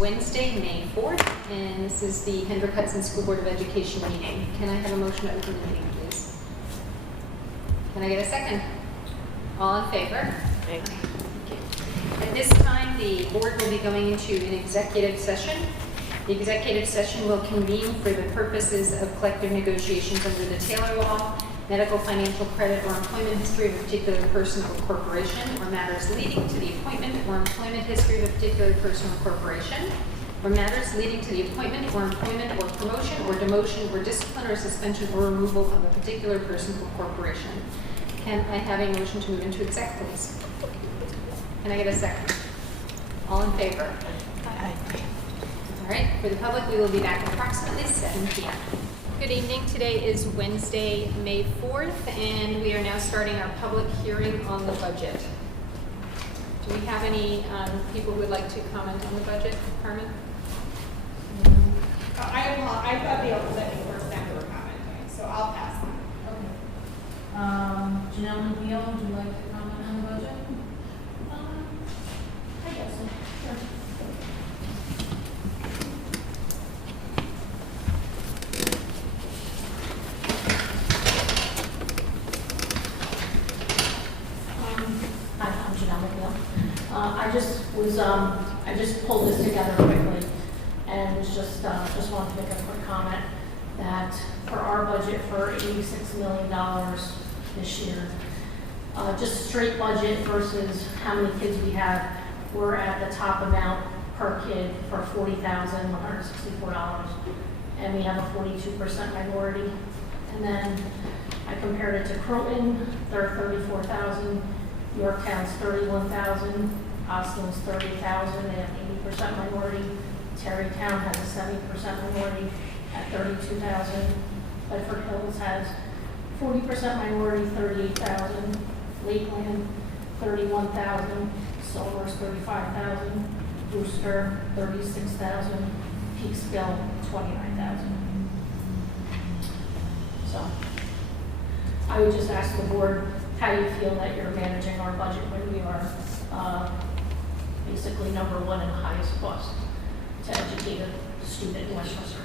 Wednesday, May 4th, and this is the Hendrick Hudson School Board of Education meeting. Can I have a motion to open the meeting, please? Can I get a second? All in favor? Okay. At this time, the board will be going into an executive session. The executive session will convene for the purposes of collective negotiations under the Taylor Law, medical, financial, credit, or employment history of a particular person or corporation, or matters leading to the appointment or employment history of a particular person or corporation, or matters leading to the appointment or employment or promotion or demotion or discipline or suspension or removal of a particular person or corporation. Can I have a motion to move into exec, please? Can I get a second? All in favor? Aye. All right, for the public, we will be back at approximately 7 p.m. Good evening. Today is Wednesday, May 4th, and we are now starting our public hearing on the budget. Do we have any people who would like to comment on the budget? Carmen? I thought the open first member were commenting, so I'll pass them. Okay. Janelle McNeil, would you like to comment on the budget? I guess so. Sure. Hi, I'm Janelle McNeil. I just pulled this together quickly and was just wanted to make a quick comment that for our budget for $86 million this year, just straight budget versus how many kids we have, we're at the top amount per kid for $40,164, and we have a 42% minority. And then I compared it to Croton, they're $34,000, Yorktown's $31,000, Austin's $30,000, they have 80% minority. Terrytown has a 70% minority at $32,000. Bedford Hills has 40% minority, $38,000. Lakeland, $31,000. Silver's $35,000. Brewster, $36,000. Peekskill, $29,000. So I would just ask the board how you feel that you're managing our budget when we are basically number one in the highest cost to educate a student in Westchester.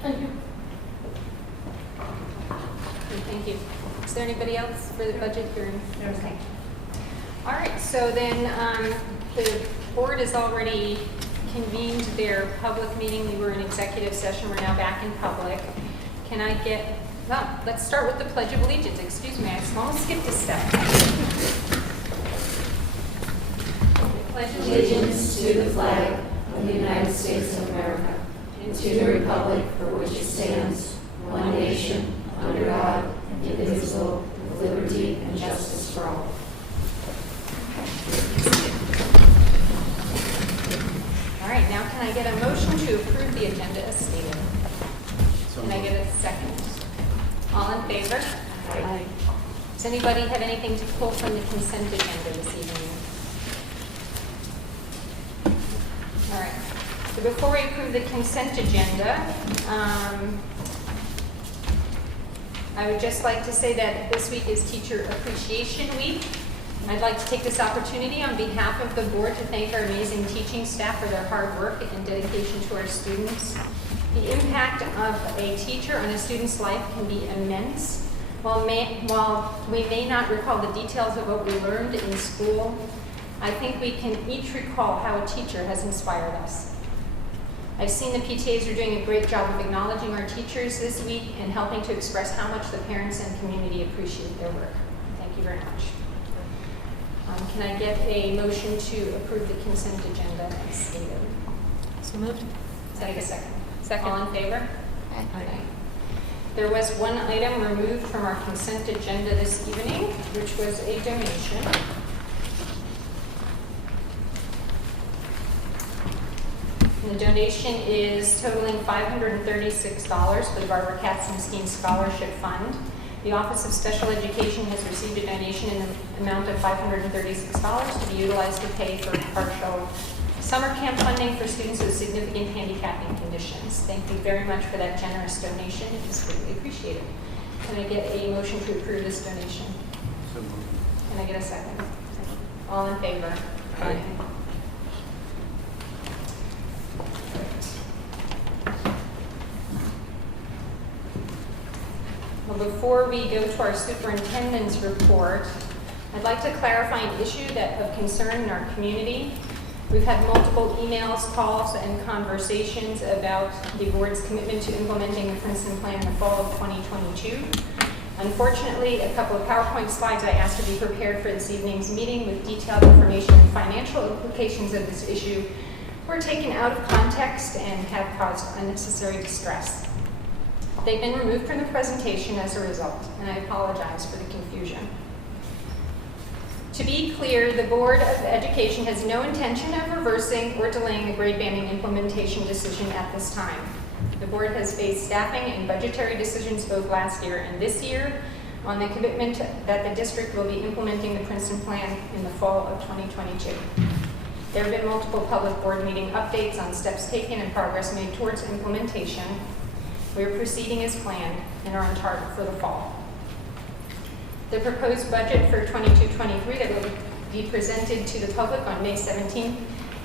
Thank you. Okay, thank you. Is there anybody else for the budget hearing? Okay. All right, so then the board has already convened their public meeting. We were in executive session. We're now back in public. Can I get, well, let's start with the Pledge of Allegiance. Excuse me, I almost skipped a step. Pledge of Allegiance to the flag of the United States of America and to the republic for which it stands, one nation, under God, indivisible, with liberty and justice for all. All right, now can I get a motion to approve the agenda as stated? Can I get a second? All in favor? Aye. Does anybody have anything to pull from the consent agenda this evening? All right. So before we approve the consent agenda, I would just like to say that this week is Teacher Appreciation Week. I'd like to take this opportunity on behalf of the board to thank our amazing teaching staff for their hard work and dedication to our students. The impact of a teacher on a student's life can be immense. While we may not recall the details of what we learned in school, I think we can each recall how a teacher has inspired us. I've seen the PTAs are doing a great job of acknowledging our teachers this week and helping to express how much the parents and community appreciate their work. Thank you very much. Can I get a motion to approve the consent agenda as stated? So moved. Can I get a second? Second. All in favor? Aye. There was one item removed from our consent agenda this evening, which was a donation. And the donation is totaling $536 for the Barbara Katzenstein Scholarship Fund. The Office of Special Education has received a donation in the amount of $536 to be utilized to pay for partial summer camp funding for students with significant handicapping conditions. Thank you very much for that generous donation. It is greatly appreciated. Can I get a motion to approve this donation? So moved. Can I get a second? All in favor? Aye. Well, before we go to our superintendent's report, I'd like to clarify an issue of concern in our community. We've had multiple emails, calls, and conversations about the board's commitment to implementing the Princeton Plan in the fall of 2022. Unfortunately, a couple of PowerPoint slides I asked to be prepared for this evening's meeting with detailed information and financial implications of this issue were taken out of context and have caused unnecessary distress. They've been removed from the presentation as a result, and I apologize for the confusion. To be clear, the Board of Education has no intention of reversing or delaying the grade banding implementation decision at this time. The board has faced staffing and budgetary decisions both last year and this year on the commitment that the district will be implementing the Princeton Plan in the fall of 2022. There have been multiple public board meeting updates on steps taken and progress made towards implementation. We are proceeding as planned and are on target for the fall. The proposed budget for 22-23 that will be presented to the public on May 17th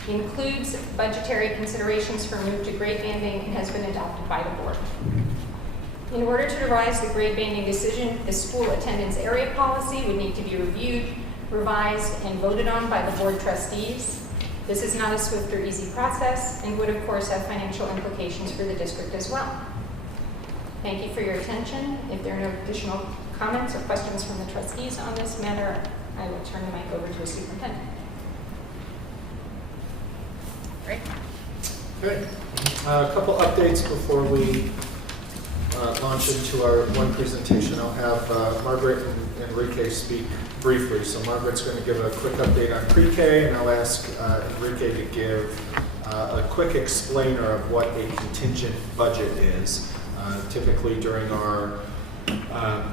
includes budgetary considerations for move to grade banding and has been adopted by the board. In order to revise the grade banding decision, the school attendance area policy would need to be reviewed, revised, and voted on by the board trustees. This is not a swift or easy process and would, of course, have financial implications for the district as well. Thank you for your attention. If there are no additional comments or questions from the trustees on this matter, I will turn the mic over to the superintendent. Great. Okay. A couple updates before we launch into our one presentation. I'll have Margaret and Enrique speak briefly. So Margaret's going to give a quick update on pre-K, and I'll ask Enrique to give a quick explainer of what a contingent budget is. Typically during our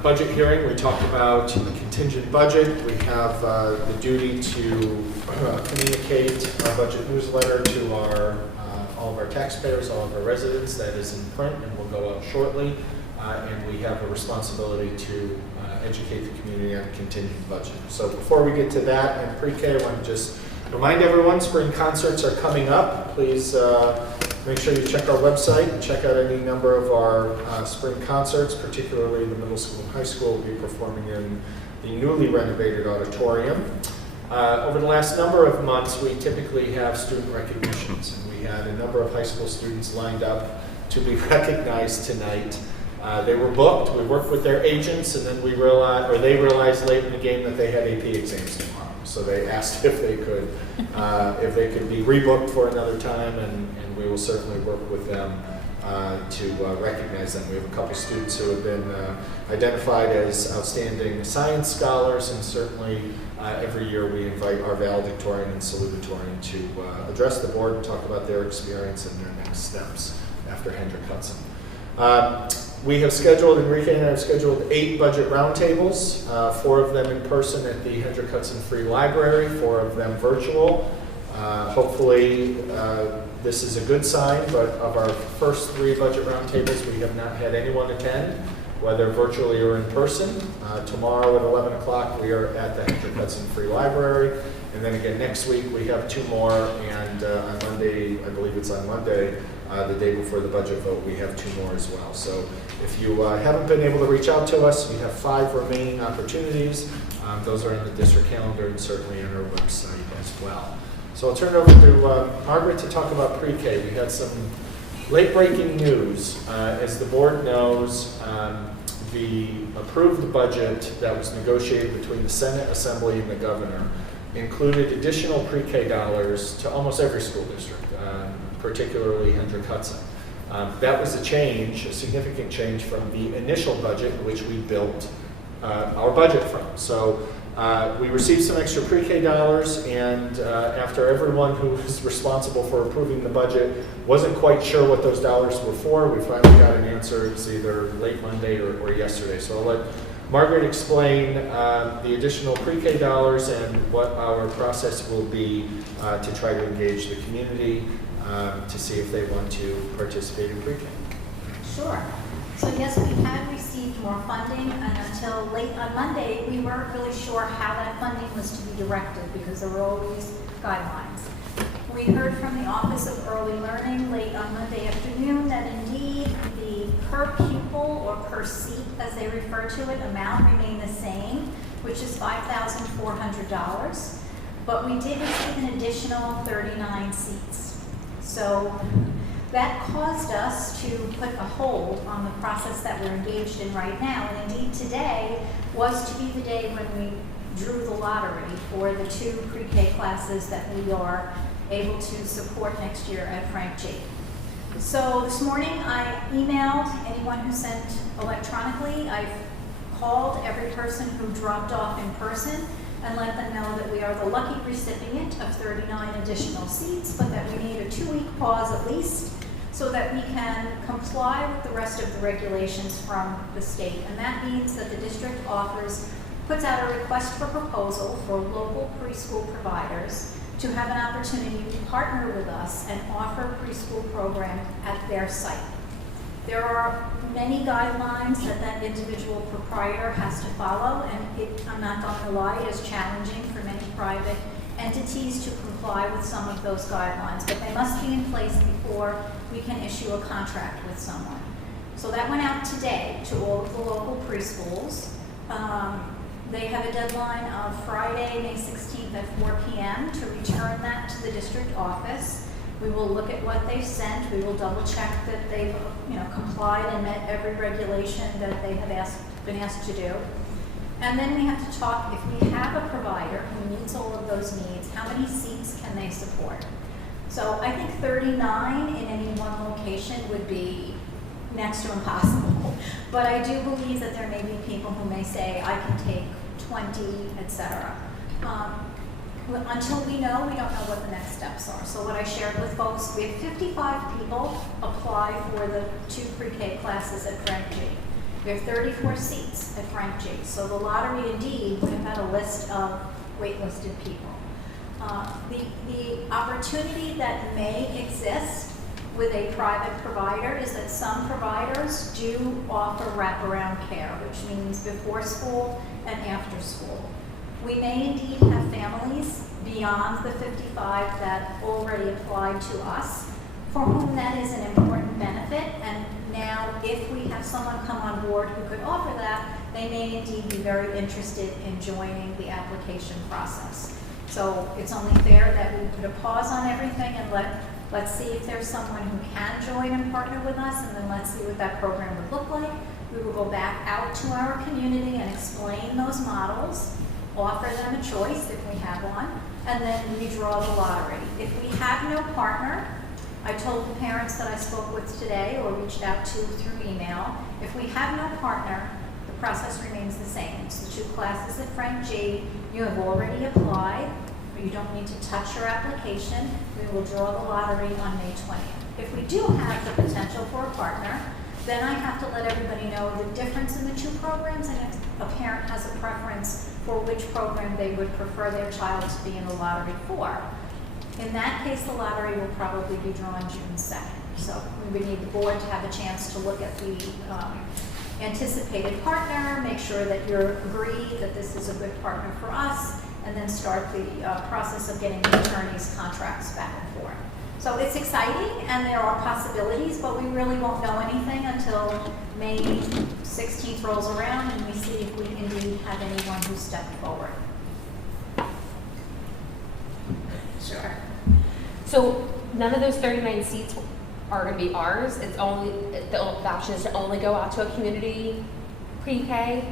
budget hearing, we talk about the contingent budget. We have the duty to communicate our budget newsletter to all of our taxpayers, all of our residents. That is in print and will go out shortly. And we have a responsibility to educate the community on contingent budget. So before we get to that and pre-K, I want to just remind everyone, spring concerts are coming up. Please make sure you check our website and check out any number of our spring concerts, particularly the middle school and high school will be performing in the newly renovated auditorium. Over the last number of months, we typically have student recognitions, and we had a number of high school students lined up to be recognized tonight. They were booked, we worked with their agents, and then they realized late in the game that they had AP exams tomorrow. So they asked if they could be rebooked for another time, and we will certainly work with them to recognize them. We have a couple students who have been identified as outstanding science scholars, and certainly every year we invite our valedictorian and salutatorian to address the board and talk about their experience and their next steps after Hendrick Hudson. We have scheduled, Enrique and I have scheduled 8 budget roundtables, 4 of them in person at the Hendrick Hudson Free Library, 4 of them virtual. Hopefully this is a good sign, but of our first 3 budget roundtables, we have not had anyone attend, whether virtually or in person. Tomorrow at 11 o'clock, we are at the Hendrick Hudson Free Library. And then again, next week, we have 2 more, and on Monday, I believe it's on Monday, the day before the budget vote, we have 2 more as well. So if you haven't been able to reach out to us, we have 5 remaining opportunities. Those are on the district calendar and certainly on our website as well. So I'll turn it over to Margaret to talk about pre-K. We had some late-breaking news. As the board knows, the approved budget that was negotiated between the Senate, Assembly, and the governor included additional pre-K dollars to almost every school district, particularly Hendrick Hudson. That was a change, a significant change from the initial budget, which we built our budget from. So we received some extra pre-K dollars, and after everyone who was responsible for approving the budget wasn't quite sure what those dollars were for, we finally got an answer. It's either late Monday or yesterday. So I'll let Margaret explain the additional pre-K dollars and what our process will be to try to engage the community to see if they want to participate in pre-K. Sure. So yes, we had received more funding, and until late on Monday, we weren't really sure how that funding was to be directed because there were always guidelines. We heard from the Office of Early Learning late on Monday afternoon that indeed the per pupil or per seat, as they refer to it, amount remained the same, which is $5,400. But we did receive an additional 39 seats. So that caused us to put a hold on the process that we're engaged in right now. And indeed, today was to be the day when we drew the lottery for the 2 pre-K classes that we are able to support next year at Frank G. So this morning I emailed anyone who sent electronically. I've called every person who dropped off in person and let them know that we are the lucky recipient of 39 additional seats, but that we need a 2-week pause at least so that we can comply with the rest of the regulations from the state. And that means that the district puts out a request for proposal for local preschool providers to have an opportunity to partner with us and offer a preschool program at their site. There are many guidelines that individual proprietor has to follow, and I'm not going to lie, it is challenging for many private entities to comply with some of those guidelines, but they must be in place before we can issue a contract with someone. So that went out today to all of the local preschools. They have a deadline of Friday, May 16th at 4 p.m. to return that to the district office. We will look at what they've sent. We will double check that they've complied and met every regulation that they have been asked to do. And then we have to talk, if we have a provider who meets all of those needs, how many seats can they support? So I think 39 in any one location would be next to impossible. But I do believe that there may be people who may say, I can take 20, etc. Until we know, we don't know what the next steps are. So what I shared with folks, we had 55 people apply for the 2 pre-K classes at Frank G. We have 34 seats at Frank G. So the lottery indeed would have had a list of waitlisted people. The opportunity that may exist with a private provider is that some providers do offer wraparound care, which means before school and after school. We may indeed have families beyond the 55 that already applied to us, for whom that is an important benefit. And now, if we have someone come on board who could offer that, they may indeed be very interested in joining the application process. So it's only fair that we put a pause on everything and let's see if there's someone who can join and partner with us, and then let's see what that program would look like. We will go back out to our community and explain those models, offer them a choice if we have one, and then redraw the lottery. If we have no partner, I told the parents that I spoke with today or reached out to through email, if we have no partner, the process remains the same. It's the 2 classes at Frank G. You have already applied. You don't need to touch your application. We will draw the lottery on May 20th. If we do have the potential for a partner, then I have to let everybody know the difference in the 2 programs, and if a parent has a preference for which program they would prefer their child to be in the lottery for. In that case, the lottery will probably be drawn June 2nd. So we would need the board to have a chance to look at the anticipated partner, make sure that you're agreed that this is a good partner for us, and then start the process of getting the attorneys' contracts back and forth. So it's exciting, and there are possibilities, but we really won't know anything until May 16th rolls around and we see if we indeed have anyone who stepped forward. Sure. So none of those 39 seats are going to be ours. It's only the option is to only go out to a community pre-K.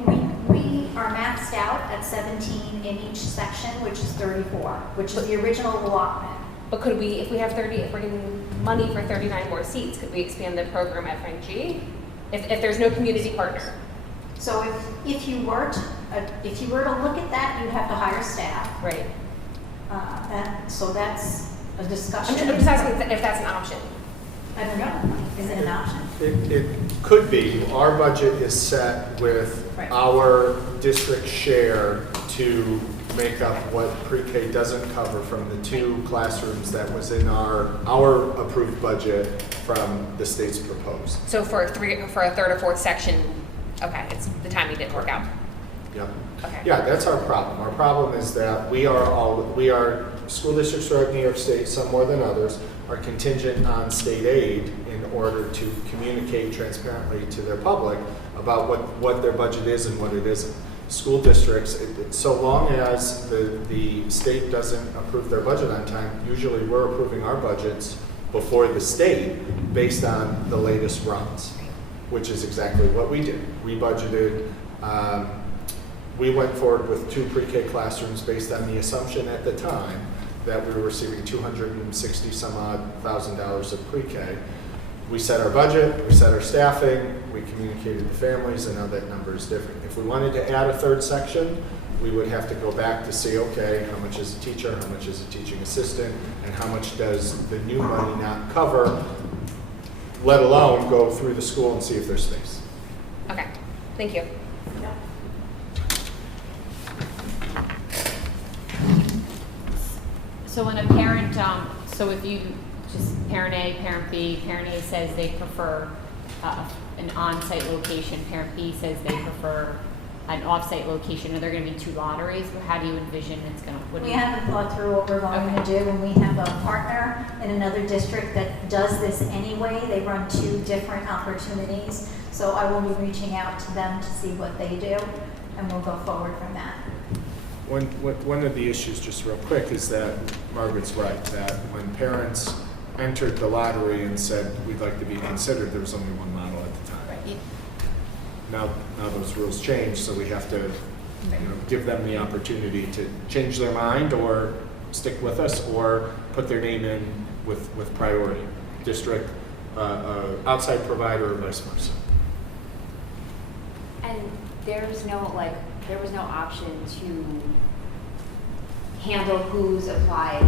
We are maxed out at 17 in each section, which is 34, which is the original allotment. But could we, if we're getting money for 39 more seats, could we expand the program at Frank G? If there's no community partner? So if you were to look at that, you'd have to hire staff. Right. So that's a discussion. I'm just asking if that's an option. I don't know. Is it an option? It could be. Our budget is set with Right. our district share to make up what pre-K doesn't cover from the 2 classrooms that was in our approved budget from the state's proposed. So for a 3rd or 4th section, okay, it's the timing didn't work out. Yep. Okay. Yeah, that's our problem. Our problem is that we are school districts throughout New York State, some more than others, are contingent on state aid in order to communicate transparently to their public about what their budget is and what it isn't. School districts, so long as the state doesn't approve their budget on time, usually we're approving our budgets before the state based on the latest runs, which is exactly what we did. We budgeted, we went forward with 2 pre-K classrooms based on the assumption at the time that we were receiving $260 some odd thousand of pre-K. We set our budget, we set our staffing, we communicated to families, and now that number is different. If we wanted to add a 3rd section, we would have to go back to see, okay, how much is a teacher, how much is a teaching assistant, and how much does the new money not cover, let alone go through the school and see if there's space. Okay, thank you. So when a parent, so if you just parent A, parent B, parent A says they prefer an on-site location, parent B says they prefer an off-site location, are there going to be 2 lotteries? Or how do you envision it's going to? We haven't thought through what we're going to do, and we have a partner in another district that does this anyway. They run 2 different opportunities, so I will be reaching out to them to see what they do, and we'll go forward from that. One of the issues, just real quick, is that Margaret's right, that when parents entered the lottery and said, we'd like to be considered, there was only 1 model at the time. Right. Now those rules change, so we have to give them the opportunity to change their mind or stick with us or put their name in with priority, district, outside provider, or vice versa. And there was no option to handle who's applied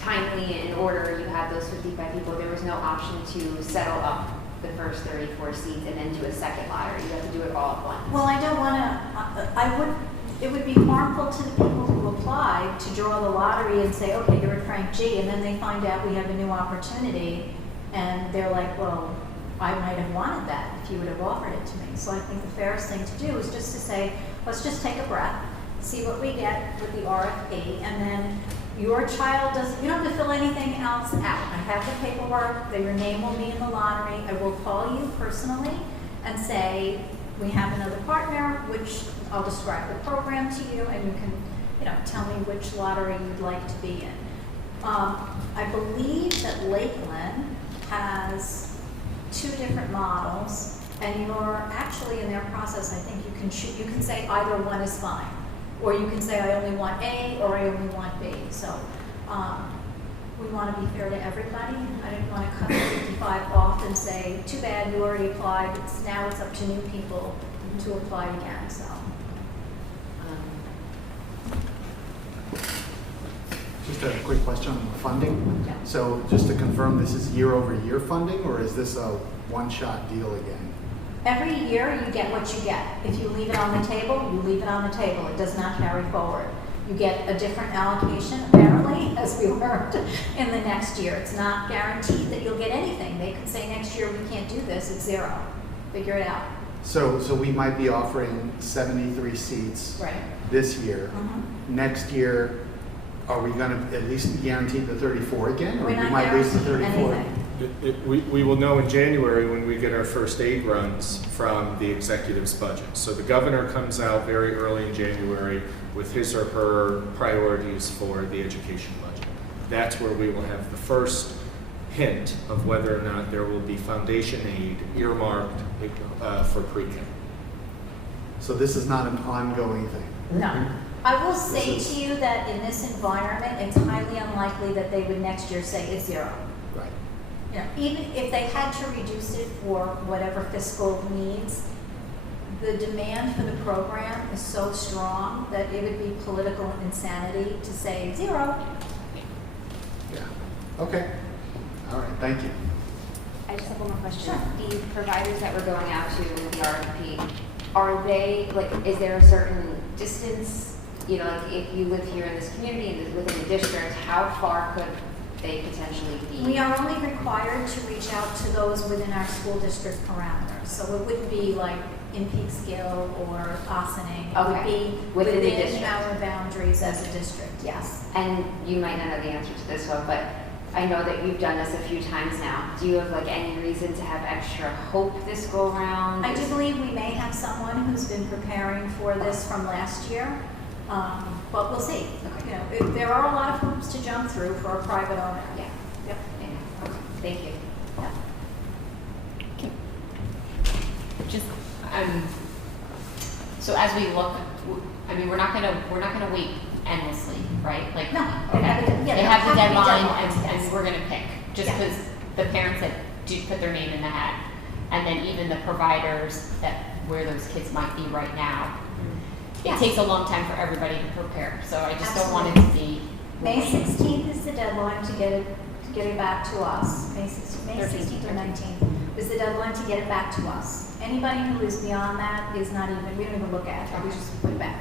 timely in order. You had those 55 people. There was no option to settle up the first 34 seats and then do a second lottery. You have to do it all at once. Well, I don't want to, it would be harmful to the people who applied to draw the lottery and say, okay, you're at Frank G, and then they find out we have a new opportunity, and they're like, well, I might have wanted that if you would have offered it to me. So I think the fairest thing to do is just to say, let's just take a breath, see what we get with the RFP, and then your child you don't have to fill anything else out. I have the paperwork, that your name will be in the lottery. I will call you personally and say, we have another partner, which I'll describe the program to you, and you can, tell me which lottery you'd like to be in. I believe that Lakeland has 2 different models, and you're actually in their process. I think you can say either one is fine, or you can say I only want A or I only want B. So we want to be fair to everybody. I didn't want to cut the 55 off and say, too bad, you already applied. Now it's up to new people to apply again. So. Just a quick question on funding. Yeah. So just to confirm, this is year-over-year funding, or is this a one-shot deal again? Every year you get what you get. If you leave it on the table, you leave it on the table. It does not carry forward. You get a different allocation, apparently, as we learned, in the next year. It's not guaranteed that you'll get anything. They could say next year, we can't do this, it's 0. Figure it out. So we might be offering 73 seats Right. this year. Mm-hmm. Next year, are we going to at least be guaranteed the 34 again? Or We're we not might lose the guaranteed 34? anything. We will know in January when we get our first aid runs from the executive's budget. So the governor comes out very early in January with his or her priorities for the education budget. That's where we will have the first hint of whether or not there will be foundation aid earmarked for pre-K. So this is not an ongoing thing? No. I will say to you that in this environment, it's highly unlikely that they would next year say it's 0. Right. Even if they had to reduce it for whatever fiscal needs, the demand for the program is so strong that it would be political insanity to say 0. Yeah. Okay. All right. Thank you. I just have one more question. Sure. The providers that we're going out to with the RFP, are they, is there a certain distance? If you live here in this community and within the district, how far could they potentially be? We are only required to reach out to those within our school district parameters. So it wouldn't be like in Peekskill or Ossining. It would be Within the within district. our boundaries as a district, yes. And you might not know the answer to this one, but I know that you've done this a few times now. Do you have like any reason to have extra hope this go around? I do believe we may have someone who's been preparing for this from last year, but we'll see. You know, there are a lot of hoops to jump through for a private owner. Yeah. Yep. Yeah. Okay. Thank you. Just, so as we look, I mean, we're not gonna wait endlessly, right? Like, No. okay, Yeah, they there have the have to be deadline deadlines, and yes. we're gonna pick, just Yeah. because the parents that do put their name in the hat, and then even the providers that, where those kids might be right now. It Yes. takes a long time for everybody to prepare, so I just don't want it Absolutely. to be. May 16th is the deadline to get it back to us. May 16th or 19th is the deadline to get it back to us. Anybody who is beyond that is not even, we don't even look at it, we just put it back.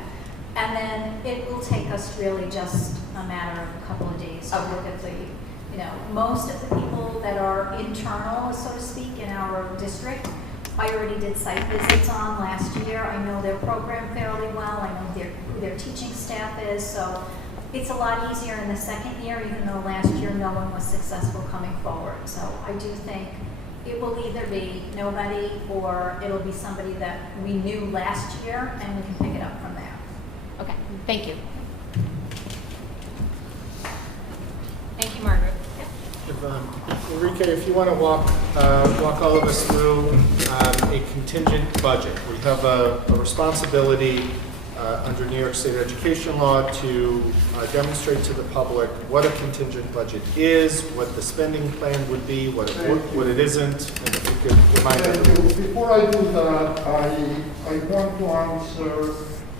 And then it will take us really just a matter of a couple of days to Okay. look at the, you know, most of the people that are internal, so to speak, in our district, I already did site visits on last year. I know their program fairly well. I know who their teaching staff is. So it's a lot easier in the second year, even though last year no one was successful coming forward. So I do think it will either be nobody or it'll be somebody that we knew last year and we can pick it up from there. Okay, thank you. Thank you, Margaret. Enrique, if you want to walk all of us through a contingent budget. We have a responsibility under New York State education law to demonstrate to the public what a contingent budget is, what the spending plan would be, what it isn't, and if you could remind everyone. Before I do that, I want to answer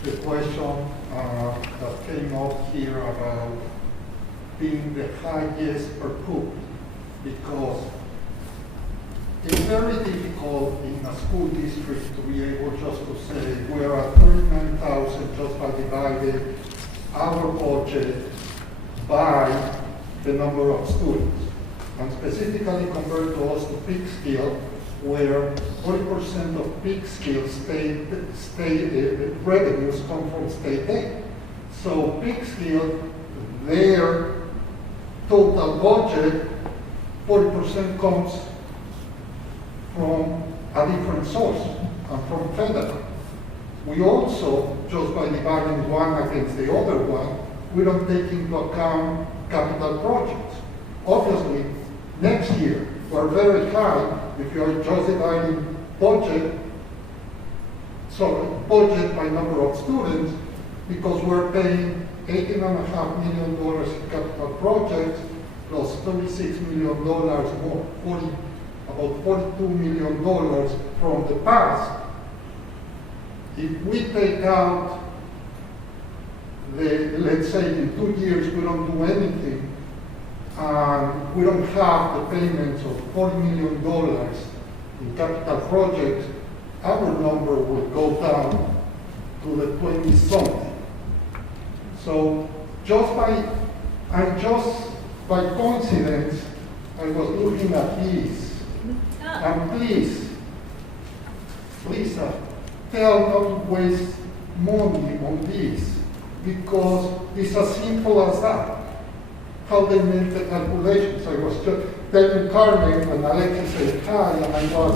the question that came up here about being the highest per pupil, because it's very difficult in a school district to be able just to say we're at 39,000 just by dividing our budget by the number of students. And specifically compared to us to Peekskill, where 40% of Peekskill state revenues come from state aid. So Peekskill, their total budget, 40% comes from a different source, and from federal. We also, just by dividing one against the other one, we don't take into account capital projects. Obviously, next year, we're very high if you're just dividing budget by number of students, because we're paying $18.5 million in capital projects, plus $36 million more, about $42 million from the past. If we take out let's say in 2 years we don't do anything, and we don't have the payments of $40 million in capital projects, our number will go down to the 20-something. So just by coincidence, I was looking at these. And please, tell not to waste money on this, because it's as simple as that. How they make the calculations. I was just telling Carmen when Alexis said hi, and I was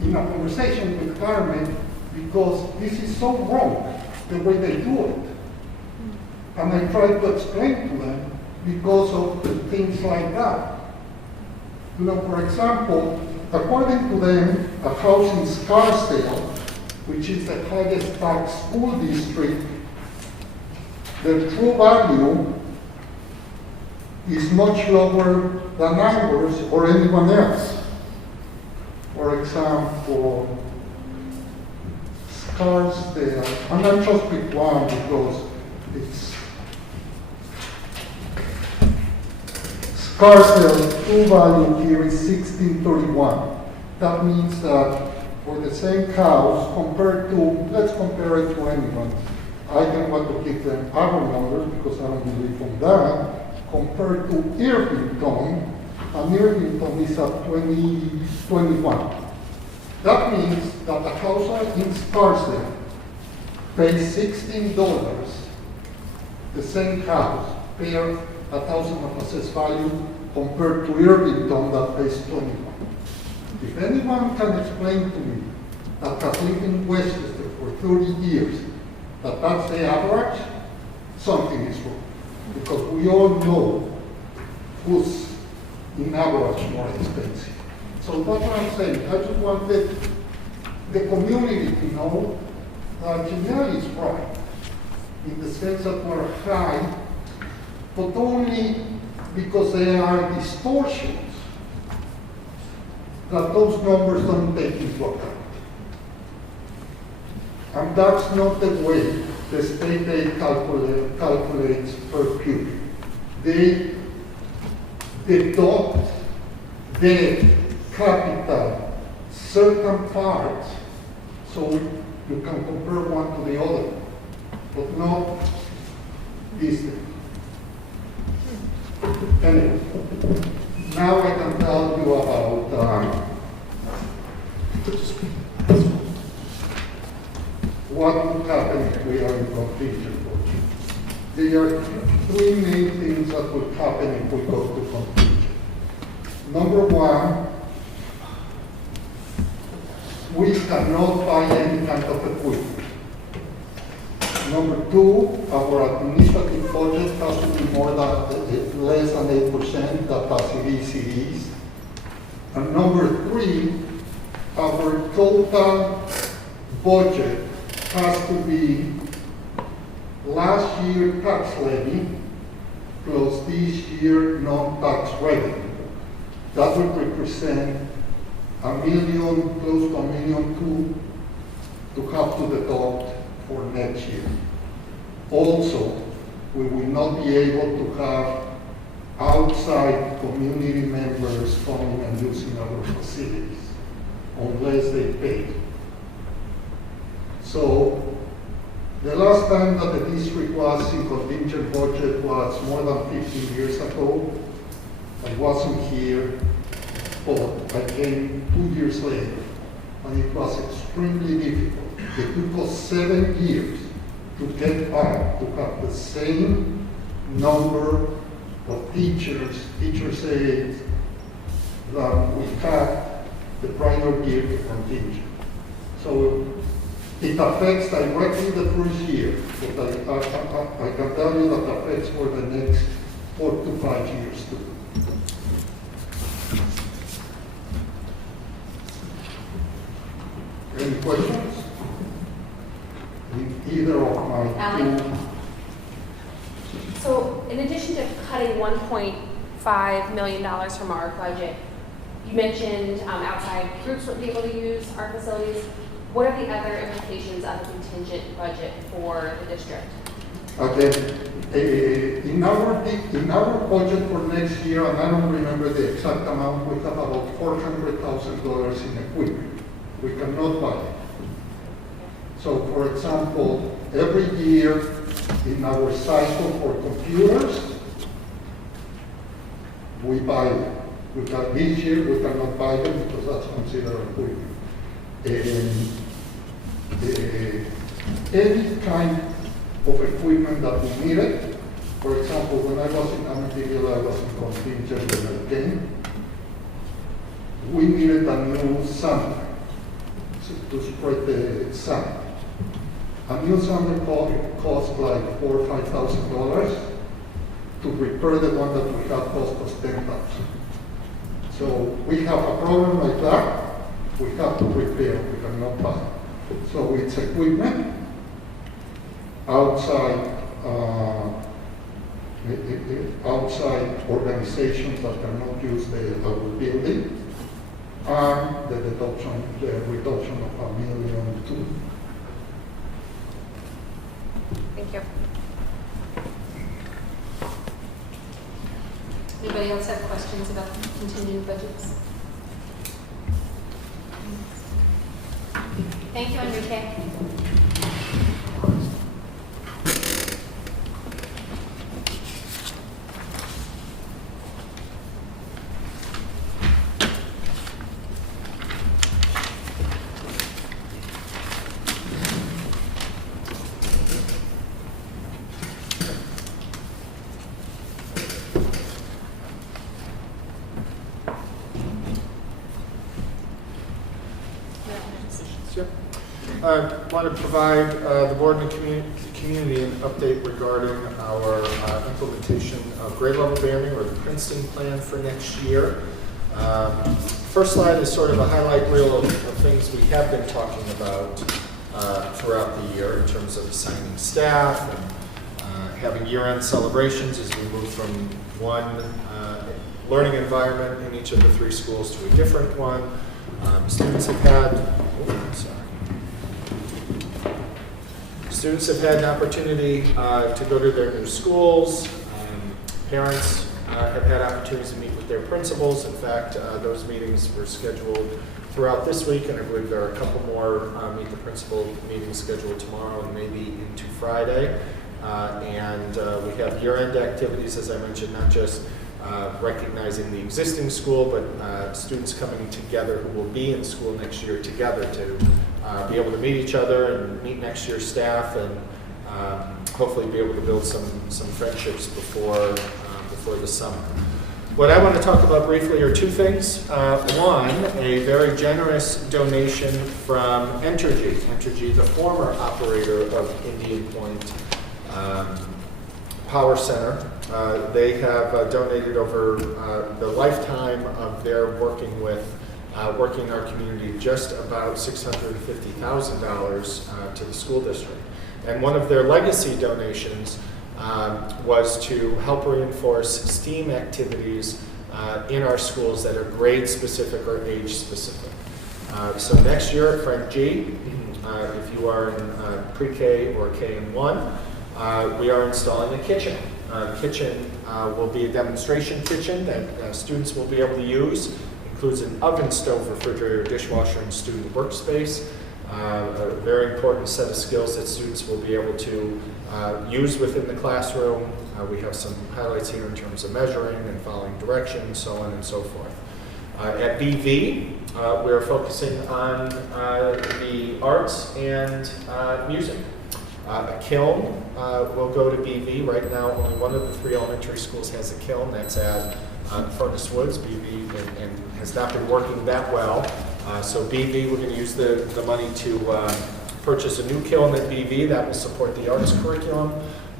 in a conversation with Carmen, because this is so wrong, the way they do it. And I tried to explain to them because of the things like that. You know, for example, according to them, a house in Scarsdale, which is the highest tax school district, the true value is much lower than ours or anyone else. For example, Scarsdale, I'm not just pick one because it's Scarsdale true value here is 1631. That means that for the same house, compared to, let's compare it to anyone. I don't want to give them our number because I don't believe in that. Compared to Irvington, and Irvington is at 2021. That means that a house in Scarsdale pays $16, the same house, pair 1,000 of assessed value compared to Irvington that pays 21. If anyone can explain to me that has lived in Westchester for 30 years, that that's the average, something is wrong. Because we all know who's in average more expensive. So that's what I'm saying. I just wanted the community to know that Janelle is right, in the sense that we're high, but only because there are distortions that those numbers don't take into account. And that's not the way the state aid calculates per pupil. They deduct the capital certain parts so you can compare one to the other, but not this thing. Anyway, now I can tell you about what would happen if we are in contingent budget. There are three main things that will happen if we go to contingent. Number one, we cannot buy any kind of equipment. Number two, our administrative budget has to be less than 8%, that as it is. And number three, our total budget has to be last year tax levy plus this year non-tax revenue. That would represent $1 million, close to $1.2 million to have to deduct for next year. Also, we will not be able to have outside community members coming and using our facilities unless they pay. So, the last time that the district was in contingent budget was more than 15 years ago. I wasn't here, but I came 2 years later, and it was extremely difficult. It took us 7 years to get back to have the same number of teachers aides that we had the prior year to contingent. So it affects directly the first year, but I can tell you that affects for the next 4 to 5 years too. Any questions? In either of my Ally? two. So in addition to cutting $1.5 million from our budget, you mentioned outside groups would be able to use our facilities. What are the other implications of the contingent budget for the district? Okay, in our budget for next year, and I don't remember the exact amount, we have about $400,000 in equipment. We cannot buy it. So, for example, every year in our cycle for computers, we buy them. This year we cannot buy them because that's considered equipment. Any kind of equipment that we needed, for example, when I was in Amityville, I was in contingent when I came, we needed a new sander to spread the sand. A new sander cost like $4,000 or $5,000. To repair the one that we have cost us $10,000. So we have a problem like that, we have to repair, we cannot buy. So it's equipment outside organizations that cannot use our building, and the reduction of $1.2 million. Thank you. Anybody else have questions about contingent budgets? Thank you, Enrique. Yep. I want to provide the board and the community an update regarding our implementation of grade level banding, or the Princeton Plan for next year. First slide is sort of a highlight reel of things we have been talking about throughout the year in terms of assigning staff and having year-end celebrations as we move from one learning environment in each of the 3 schools to a different one. Students have had an opportunity to go to their new schools. Parents have had opportunities to meet with their principals. In fact, those meetings were scheduled throughout this week, and I believe there are a couple more meet the principal meetings scheduled tomorrow and maybe into Friday. And we have year-end activities, as I mentioned, not just recognizing the existing school, but students coming together who will be in school next year together to be able to meet each other and meet next year's staff, and hopefully be able to build some friendships before the summer. What I want to talk about briefly are 2 things. One, a very generous donation from Entergy. Entergy, the former operator of Indian Point Power Center. They have donated over the lifetime of their working in our community just about $650,000 to the school district. And one of their legacy donations was to help reinforce STEAM activities in our schools that are grade specific or age specific. So next year at Frank G, if you are in pre-K or K-1, we are installing a kitchen. The kitchen will be a demonstration kitchen that students will be able to use. Includes an oven, stove, refrigerator, dishwasher, and student workspace. A very important set of skills that students will be able to use within the classroom. We have some highlights here in terms of measuring and following directions, so on and so forth. At BV, we're focusing on the arts and music. A kiln will go to BV. Right now, only one of the 3 elementary schools has a kiln. That's at Furnace Woods. BV and has not been working that well. So BV, we're going to use the money to purchase a new kiln at BV that will support the arts curriculum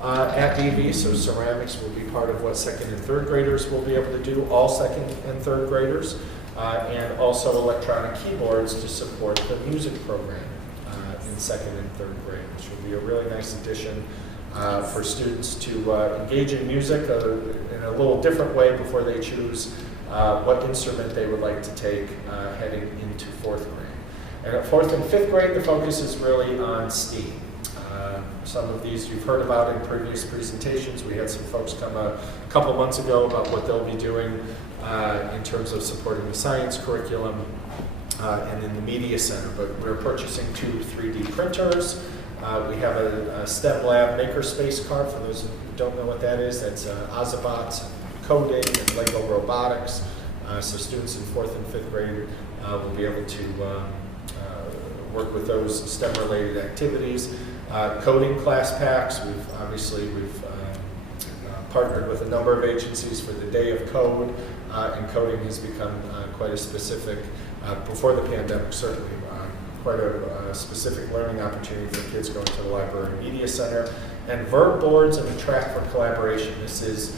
at BV. So ceramics will be part of what 2nd and 3rd graders will be able to do, all 2nd and 3rd graders, and also electronic keyboards to support the music program in 2nd and 3rd grade, which will be a really nice addition for students to engage in music in a little different way before they choose what instrument they would like to take heading into 4th grade. And at 4th and 5th grade, the focus is really on STEAM. Some of these you've heard about in previous presentations. We had some folks come a couple months ago about what they'll be doing in terms of supporting the science curriculum and in the media center. But we're purchasing 2 3D printers. We have a STEM Lab makerspace cart. For those who don't know what that is, that's Ozabots, coding, and Lego robotics. So students in 4th and 5th grade will be able to work with those STEM-related activities. Coding class packs. We've partnered with a number of agencies for the Day of Code, and coding has become quite a specific, before the pandemic certainly, quite a specific learning opportunity for kids going to the library and media center. And verb boards and a track for collaboration. This is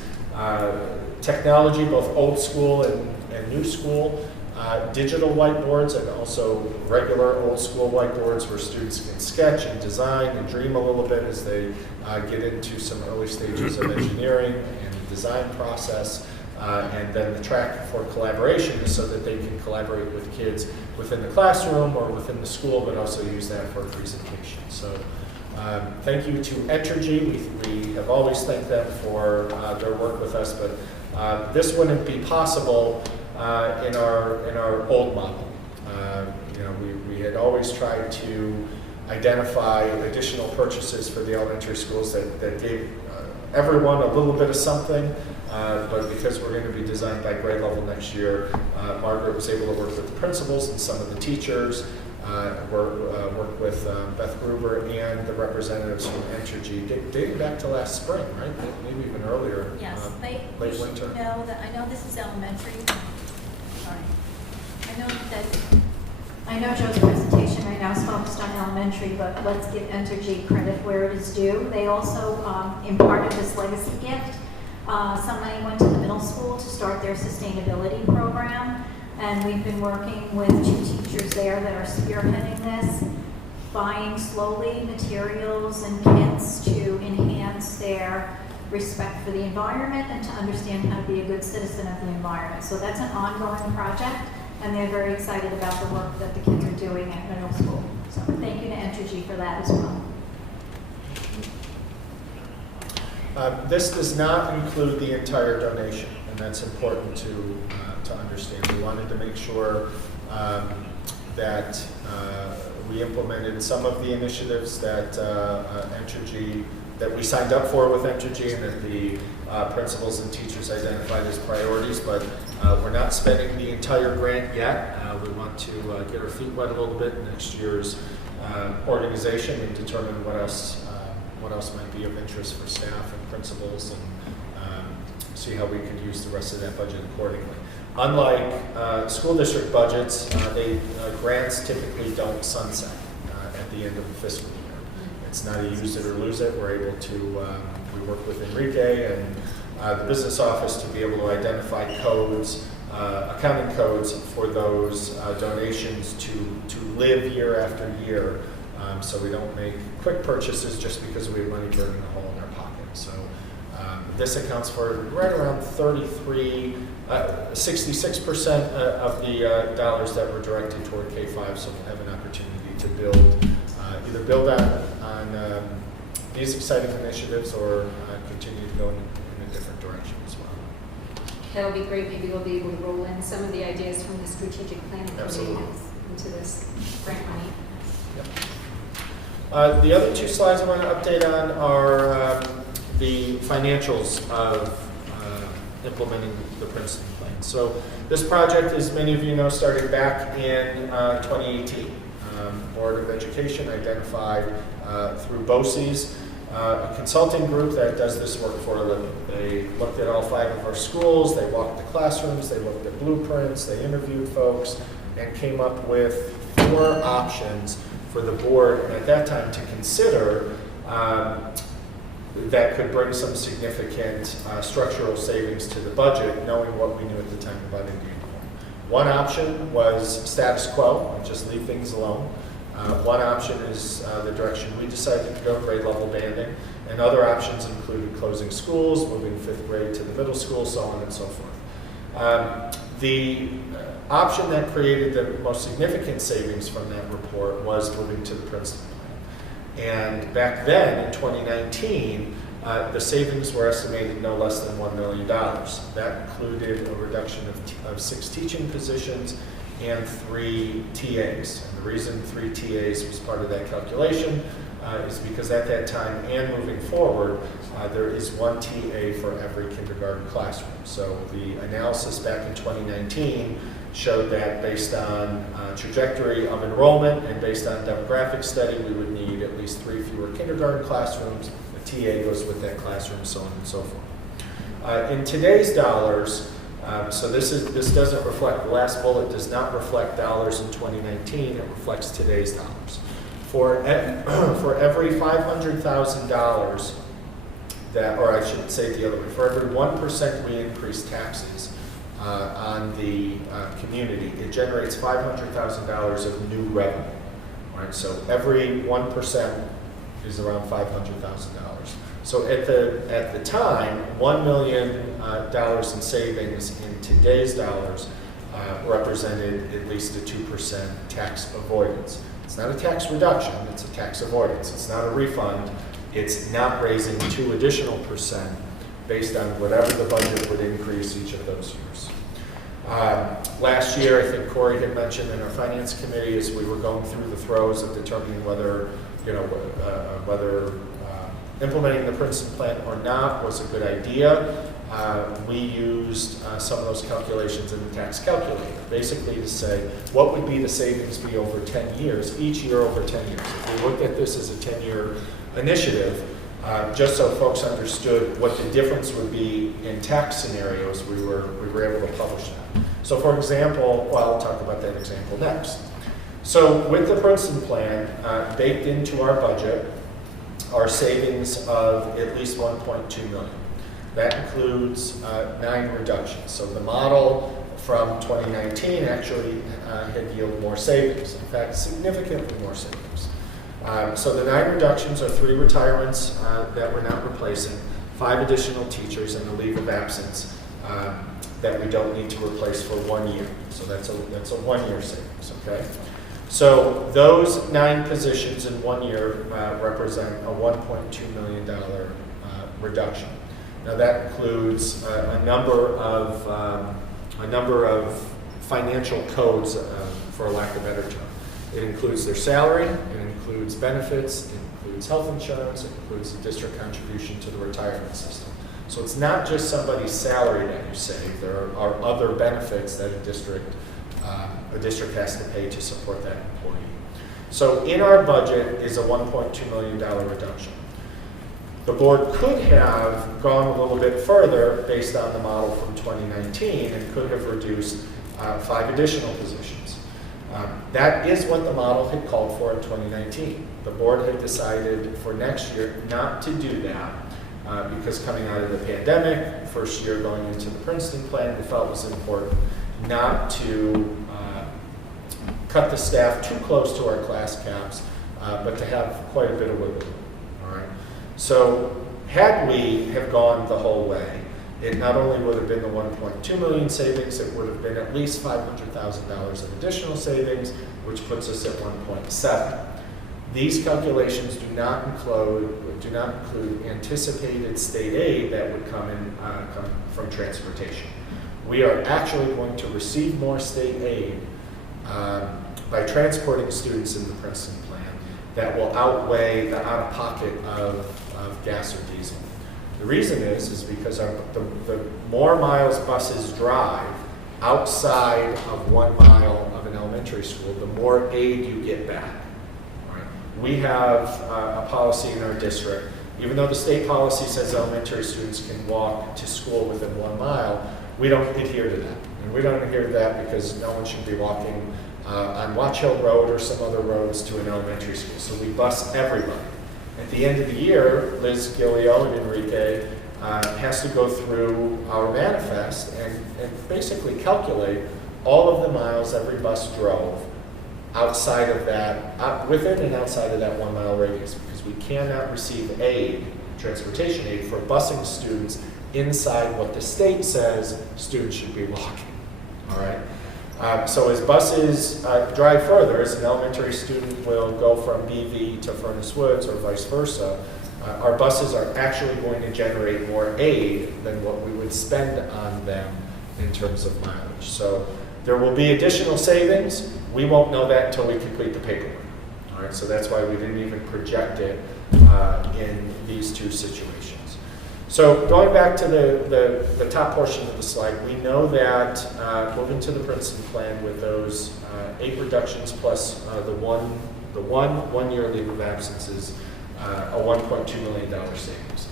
technology, both old school and new school, digital whiteboards, and also regular old school whiteboards where students can sketch and design and dream a little bit as they get into some early stages of engineering and design process. And then the track for collaboration is so that they can collaborate with kids within the classroom or within the school, but also use that for a presentation. So thank you to Entergy. We have always thanked them for their work with us, but this wouldn't be possible in our old model. We had always tried to identify additional purchases for the elementary schools that gave everyone a little bit of something, but because we're going to be designed by grade level next year, Margaret was able to work with the principals and some of the teachers, work with Beth Gruber and the representatives from Entergy, dating back to last spring, right? Maybe even earlier. Yes, late winter. know that, I know this is elementary. Sorry. I know that I know Joe's presentation right now is focused on elementary, but let's give Entergy credit where it is due. They also imparted this legacy gift. Some money went to the middle school to start their sustainability program, and we've been working with 2 teachers there that are spearheading this, buying slowly materials and kits to enhance their respect for the environment and to understand how to be a good citizen of the environment. So that's an ongoing project, and they're very excited about the work that the kids are doing at middle school. So thank you to Entergy for that as well. This does not include the entire donation, and that's important to understand. We wanted to make sure that we implemented some of the initiatives that Entergy, that we signed up for with Entergy, and that the principals and teachers identified as priorities, but we're not spending the entire grant yet. We want to get our feet wet a little bit in next year's organization and determine what else might be of interest for staff and principals, and see how we could use the rest of that budget accordingly. Unlike school district budgets, grants typically don't sunset at the end of the fiscal year. It's not a use it or lose it. We're able to, we work with Enrique and the business office to be able to identify codes, accounting codes for those donations to live year after year, so we don't make quick purchases just because we have money burning a hole in our pocket. So this accounts for right around 66% of the dollars that were directed toward K-5, so we'll have an opportunity to build, either build on these exciting initiatives or continue to go in a different direction as well. That would be great. Maybe we'll be able to roll in some of the ideas from the strategic planning committee Absolutely. into this grant money. Yep. The other 2 slides I want to update on are the financials of implementing the Princeton Plan. So this project, as many of you know, started back in 2018. Board of Education identified through BOCES a consulting group that does this work for a living. They looked at all 5 of our schools, they walked the classrooms, they looked at blueprints, they interviewed folks, and came up with 4 options for the board at that time to consider that could bring some significant structural savings to the budget, knowing what we knew at the time about Indian Corn. One option was status quo, and just leave things alone. One option is the direction we decided to go, grade level banding, and other options included closing schools, moving 5th grade to the middle school, so on and so forth. The option that created the most significant savings from that report was moving to the Princeton Plan. And back then, in 2019, the savings were estimated no less than $1 million. That included a reduction of 6 teaching positions and 3 TAs. And the reason 3 TAs was part of that calculation is because at that time and moving forward, there is 1 TA for every kindergarten classroom. So the analysis back in 2019 showed that based on trajectory of enrollment and based on demographic study, we would need at least 3 fewer kindergarten classrooms. The TA goes with that classroom, so on and so forth. In today's dollars, so this doesn't reflect, the last bullet does not reflect dollars in 2019, it reflects today's dollars. For every $500,000 that, or I should say it the other way, for every 1% we increase taxes on the community, it generates $500,000 of new revenue. Right? So every 1% is around $500,000. So at the time, $1 million in savings in today's dollars represented at least a 2% tax avoidance. It's not a tax reduction, it's a tax avoidance. It's not a refund, it's not raising 2 additional percent based on whatever the budget would increase each of those years. Last year, I think Corey had mentioned in our finance committee, as we were going through the throes of determining whether, whether implementing the Princeton Plan or not was a good idea, we used some of those calculations in the tax calculator, basically to say, what would be the savings be over 10 years, each year over 10 years. If we looked at this as a 10-year initiative, just so folks understood what the difference would be in tax scenarios, we were able to publish that. So for example, well, I'll talk about that example next. So with the Princeton Plan, baked into our budget are savings of at least 1.2 million. That includes 9 reductions. So the model from 2019 actually had yielded more savings. In fact, significantly more savings. So the 9 reductions are 3 retirements that we're not replacing, 5 additional teachers, and a leave of absence that we don't need to replace for 1 year. So that's a 1-year savings, okay? So those 9 positions in 1 year represent a $1.2 million reduction. Now that includes a number of financial codes, for lack of a better term. It includes their salary, it includes benefits, it includes health insurance, it includes the district contribution to the retirement system. So it's not just somebody's salary that you save. There are other benefits that a district has to pay to support that employee. So in our budget is a $1.2 million reduction. The board could have gone a little bit further based on the model from 2019 and could have reduced 5 additional positions. That is what the model had called for in 2019. The board had decided for next year not to do that because coming out of the pandemic, first year going into the Princeton Plan, we felt it was important not to cut the staff too close to our class caps, but to have quite a bit of wiggle room. All right. So had we have gone the whole way, it not only would have been the 1.2 million savings, it would have been at least $500,000 of additional savings, which puts us at 1.7. These calculations do not include anticipated state aid that would come from transportation. We are actually going to receive more state aid by transporting students in the Princeton Plan that will outweigh the out-of-pocket of gas or diesel. The reason is because the more miles buses drive outside of 1 mile of an elementary school, the more aid you get back. Right? We have a policy in our district, even though the state policy says elementary students can walk to school within 1 mile, we don't adhere to that. And we don't adhere to that because no one should be walking on Watch Hill Road or some other roads to an elementary school. So we bus everybody. At the end of the year, Liz Gillio and Enrique has to go through our manifest and basically calculate all of the miles every bus drove outside of that, within and outside of that 1 mile radius, because we cannot receive aid, transportation aid, for busing students inside what the state says students should be walking. All right. So as buses drive further, as an elementary student will go from BV to Furnace Woods or vice versa, our buses are actually going to generate more aid than what we would spend on them in terms of mileage. So there will be additional savings. We won't know that until we complete the paperwork. All right, so that's why we didn't even project it in these 2 situations. So going back to the top portion of the slide, we know that moving to the Princeton Plan with those 8 reductions plus the one year leave of absence is a $1.2 million savings.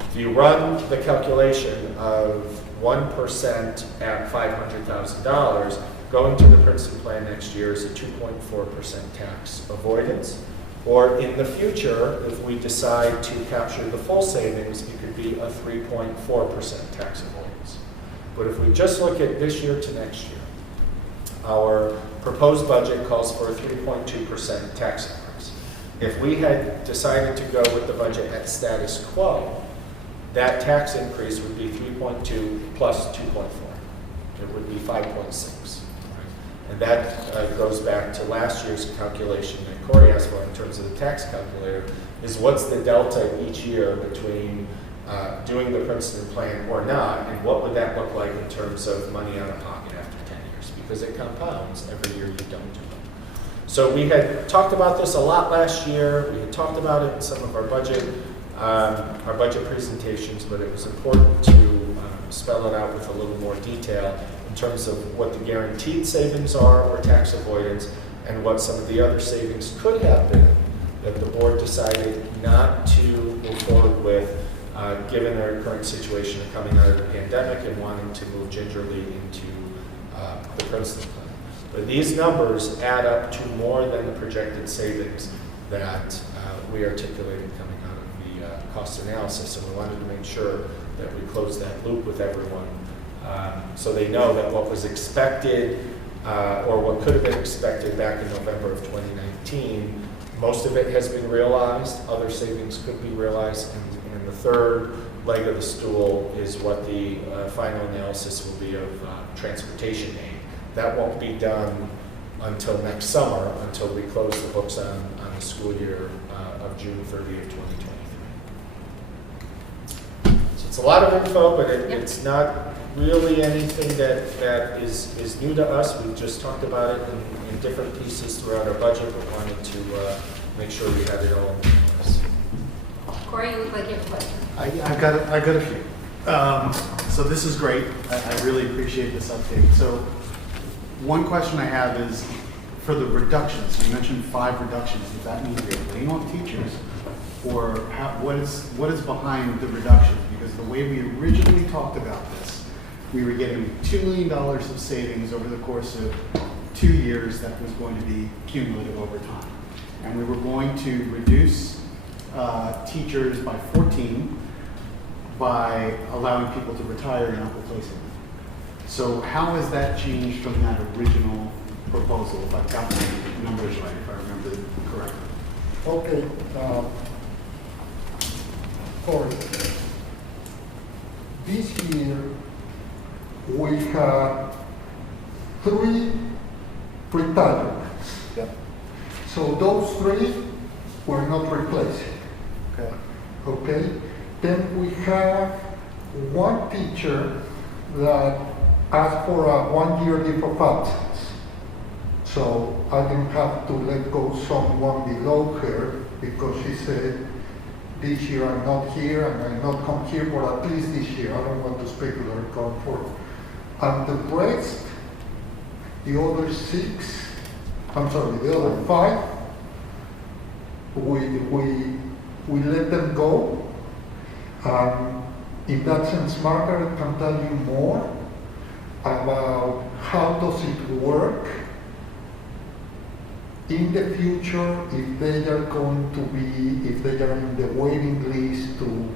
If you run the calculation of 1% at $500,000, going to the Princeton Plan next year is a 2.4% tax avoidance. Or in the future, if we decide to capture the full savings, it could be a 3.4% tax avoidance. But if we just look at this year to next year, our proposed budget calls for a 3.2% tax increase. If we had decided to go with the budget at status quo, that tax increase would be 3.2 plus 2.4. It would be 5.6. And that goes back to last year's calculation that Corey asked for in terms of the tax calculator, is what's the delta each year between doing the Princeton Plan or not, and what would that look like in terms of money out of pocket after 10 years? Because it compounds every year you don't do it. So we had talked about this a lot last year. We had talked about it in some of our budget presentations, but it was important to spell it out with a little more detail in terms of what the guaranteed savings are or tax avoidance, and what some of the other savings could have been that the board decided not to move forward with, given our current situation of coming out of the pandemic and wanting to move gingerly into the Princeton Plan. But these numbers add up to more than the projected savings that we articulated coming out of the cost analysis. And we wanted to make sure that we close that loop with everyone, so they know that what was expected or what could have been expected back in November of 2019, most of it has been realized, other savings could be realized, and the third leg of the stool is what the final analysis will be of transportation aid. That won't be done until next summer, until we close the books on the school year of June 30th, 2023. So it's a lot of info, but it's not really anything that is new to us. We've just talked about it in different pieces throughout our budget, but wanted to make sure we had it all in place. Corey, you look like you have a question. I got a few. So this is great. I really appreciate this update. So one question I have is for the reductions. You mentioned 5 reductions. Does that mean you're laying off teachers, or what is behind the reductions? Because the way we originally talked about this, we were getting $2 million of savings over the course of 2 years that was going to be cumulative over time, and we were going to reduce teachers by 14 by allowing people to retire and not replacing them. So how has that changed from that original proposal, if I've got my numbers right, if I remember correctly? Okay, Corey, this year we had 3 retirements. Yep. So those 3 were not replaced. Okay. Okay? Then we have 1 teacher that asked for a 1-year leave of absence. So I didn't have to let go someone below her because she said, this year I'm not here and I'm not come here, but at least this year. I don't want to speculate going forward. And the rest, the other 5, we let them go. In that sense, Margaret can tell you more about how does it work in the future if they are going to be, if they are in the waiting list to,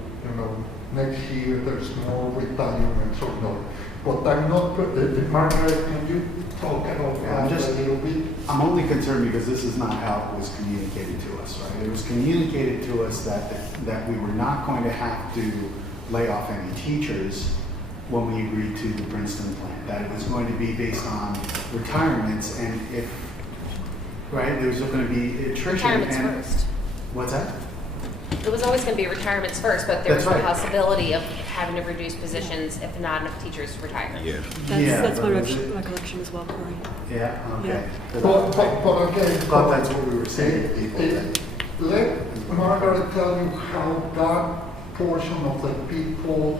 next year there's more retirements or not. But I'm not, Margaret, can you talk about that a little bit? I'm only concerned because this is not how it was communicated to us, right? It was communicated to us that we were not going to have to lay off any teachers when we agreed to the Princeton Plan, that it was going to be based on retirements, and if, right, there was going to be attrition. Retirements and, first. What's that? It was always going to be retirements first, but there was That's the right. possibility of having to reduce positions if not enough teachers retire. Yeah. That's my but was it- recollection as well, Corey. Yeah, okay. Yeah. But again, I thought that's what we were saying to people. Let Margaret tell you how that portion of the people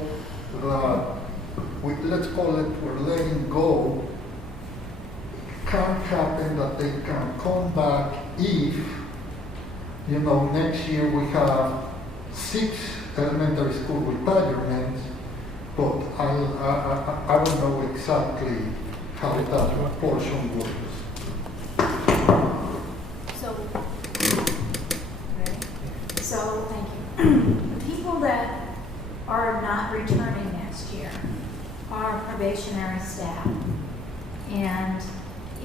that let's call it we're letting go can happen that they can come back if, next year we have 6 elementary school retirements, but I don't know exactly how that portion works. So, thank you. The people that are not returning next year are probationary staff. And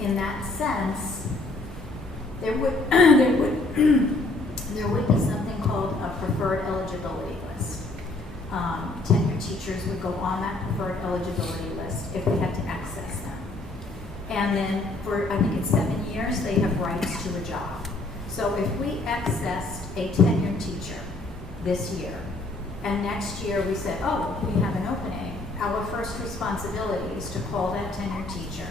in that sense, there would be something called a preferred eligibility list. Tenured teachers would go on that preferred eligibility list if we had to access them. And then for, I think it's 7 years, they have rights to a job. So if we accessed a tenured teacher this year, and next year we said, oh, we have an opening, our first responsibility is to call that tenured teacher.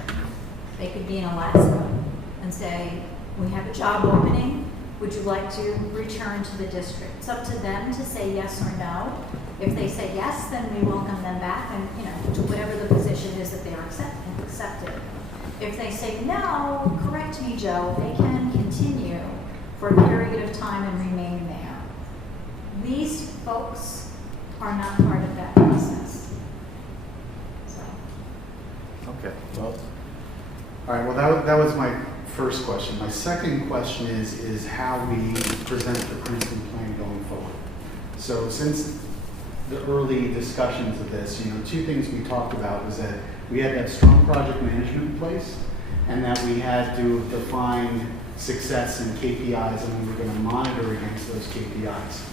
They could be in Alaska and say, we have a job opening, would you like to return to the district? It's up to them to say yes or no. If they say yes, then we welcome them back and, to whatever the position is that they are accepted. If they say no, correct me, Joe, they can continue for a period of time and remain there. These folks are not part of that process. So. Okay, well, all right, well, that first question. My second question is how we present the Princeton Plan going forward. So since the early discussions of this, two things we talked about was that we had that strong project management in place, and that we had to define success and KPIs, and we were going to monitor against those KPIs.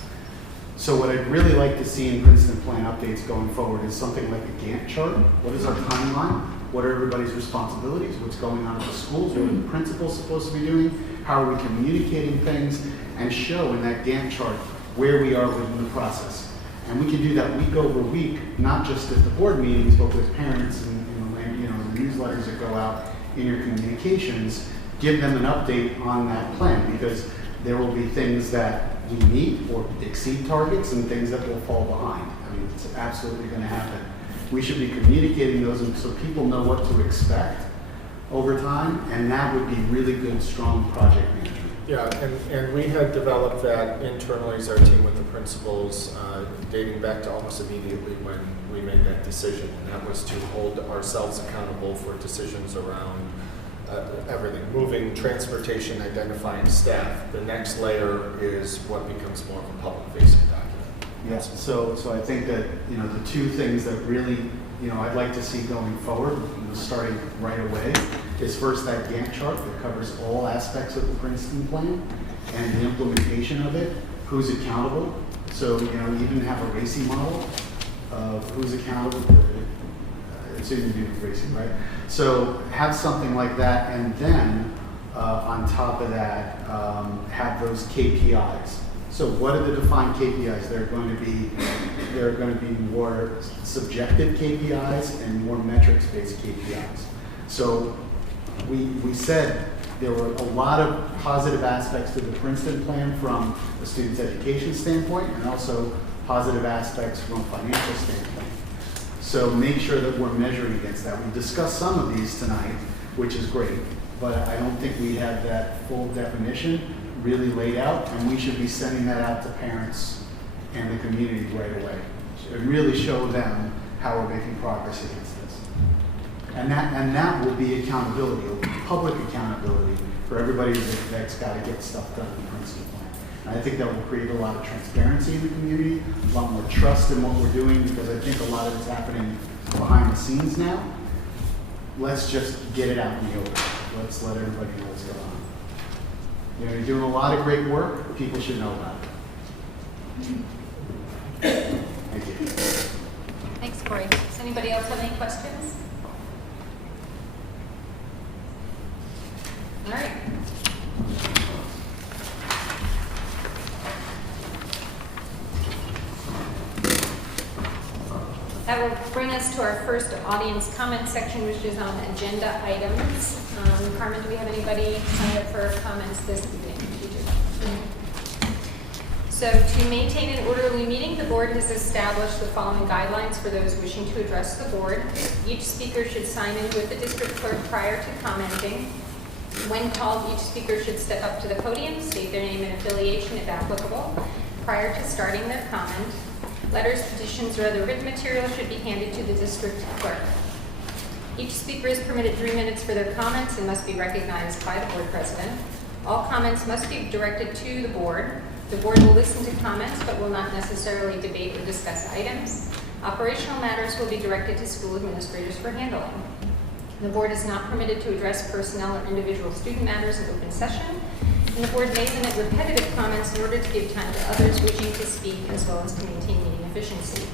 So what I'd really like to see in Princeton Plan updates going forward is something like a Gantt chart. What is our timeline? What are everybody's responsibilities? What's going on at the schools? What are the principals supposed to be doing? How are we communicating things? And show in that Gantt chart where we are within the process. And we can do that week over week, not just at the board meetings, but with parents and the newsletters that go out in your communications. Give them an update on that plan, because there will be things that we meet or exceed targets and things that will fall behind. I mean, it's absolutely going to happen. We should be communicating those so people know what to expect over time, and that would be really good, strong project management. Yeah, and we had developed that internally as our team with the principals, dating back to almost immediately when we made that decision. And that was to hold ourselves accountable for decisions around everything, moving, transportation, identifying staff. The next layer is what becomes more of a public-facing document. Yes, so I think that, the two things that really, I'd like to see going forward, starting right away, is first that Gantt chart that covers all aspects of the Princeton Plan and the implementation of it, who's accountable. So, even have a RACI model of who's accountable. It's even to do with RACI, right? So have something like that, and then on top of that, have those KPIs. So what are the defined KPIs? There are going to be more subjective KPIs and more metrics-based KPIs. So we said there were a lot of positive aspects to the Princeton Plan from a student's education standpoint, and also positive aspects from a financial standpoint. So make sure that we're measuring against that. We discussed some of these tonight, which is great, but I don't think we have that full definition really laid out, and we should be sending that out to parents and the community right away. And really show them how we're making progress against this. And that will be accountability, it will be public accountability for everybody that's got to get stuff done in the Princeton Plan. And I think that will create a lot of transparency in the community, a lot more trust in what we're doing, because I think a lot of it's happening behind the scenes now. Let's just get it out in the open. Let's let everybody know what's going on. You're doing a lot of great work. People should know about it. Thank you. Thanks, Corey. Does anybody else have any questions? All right. That will bring us to our first audience comment section, which is on agenda items. Carmen, do we have anybody signed up for comments this evening? So to maintain an orderly meeting, the board has established the following guidelines for those wishing to address the board. Each speaker should sign in with the district clerk prior to commenting. When called, each speaker should step up to the podium, state their name and affiliation if applicable, prior to starting their comment. Letters, petitions, or other written material should be handed to the district clerk. Each speaker is permitted 3 minutes for their comments and must be recognized by the board president. All comments must be directed to the board. The board will listen to comments but will not necessarily debate or discuss items. Operational matters will be directed to school administrators for handling. The board is not permitted to address personnel or individual student matters in open session. And the board may limit repetitive comments in order to give time to others wishing to speak, as well as to maintain meeting efficiency.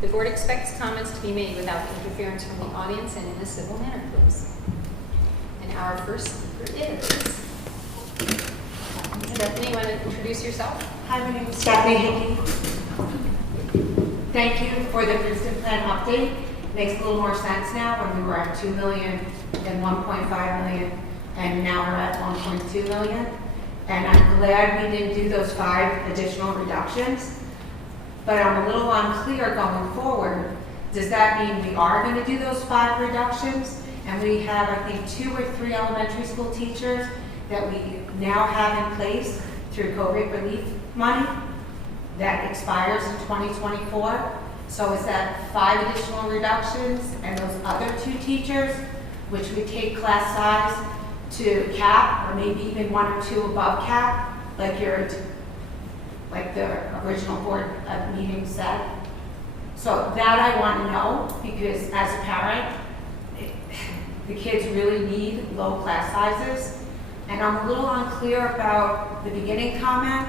The board expects comments to be made without interference from the audience and in a civil manner, please. And our first speaker is Stephanie. You want to introduce yourself? Hi, my name is Stephanie Hickey. Thank you for the Princeton Plan update. Makes a little more sense now when we were at 2 million, then 1.5 million, and now we're at 1.2 million. And I'm glad we didn't do those 5 additional reductions. But I'm a little unclear going forward. Does that mean we are going to do those 5 reductions? And we have, I think, 2 or 3 elementary school teachers that we now have in place through COVID relief money that expires in 2024. So is that 5 additional reductions and those other 2 teachers, which would take class size to cap, or maybe even 1 or 2 above cap, like the original board meeting said. So that I want to know, because as a parent, the kids really need low class sizes. And I'm a little unclear about the beginning comment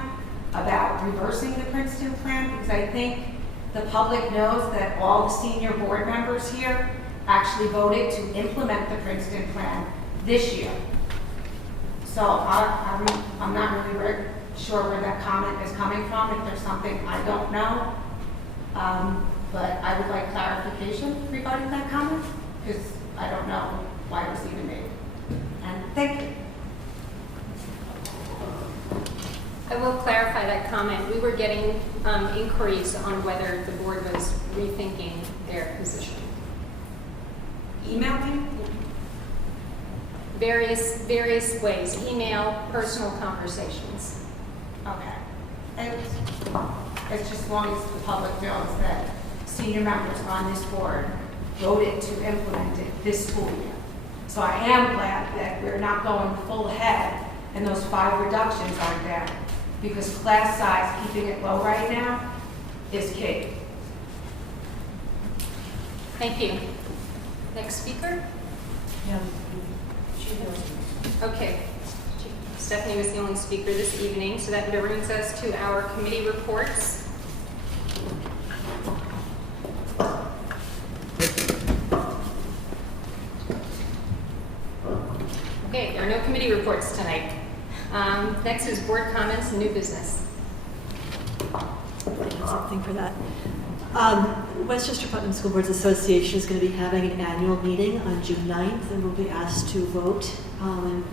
about reversing the Princeton Plan, because I think the public knows that all the senior board members here actually voted to implement the Princeton Plan this year. So I'm not really sure where that comment is coming from, if there's something I don't know. But I would like clarification regarding that comment, because I don't know why it was even made. And thank you. I will clarify that comment. We were getting inquiries on whether the board was rethinking their position. Email me? Various ways, email, personal conversations. Okay. It's just as long as the public knows that senior members on this board voted to implement it this school year. So I am glad that we're not going full ahead and those 5 reductions aren't there, because class size, keeping it low right now, is key. Thank you. Next speaker? Okay. Stephanie was the only speaker this evening, so that brings us to our committee reports. Okay, there are no committee reports tonight. Next is board comments and new business. Something for that. Westchester Putnam School Boards Association is going to be having an annual meeting on June 9th, and we'll be asked to vote on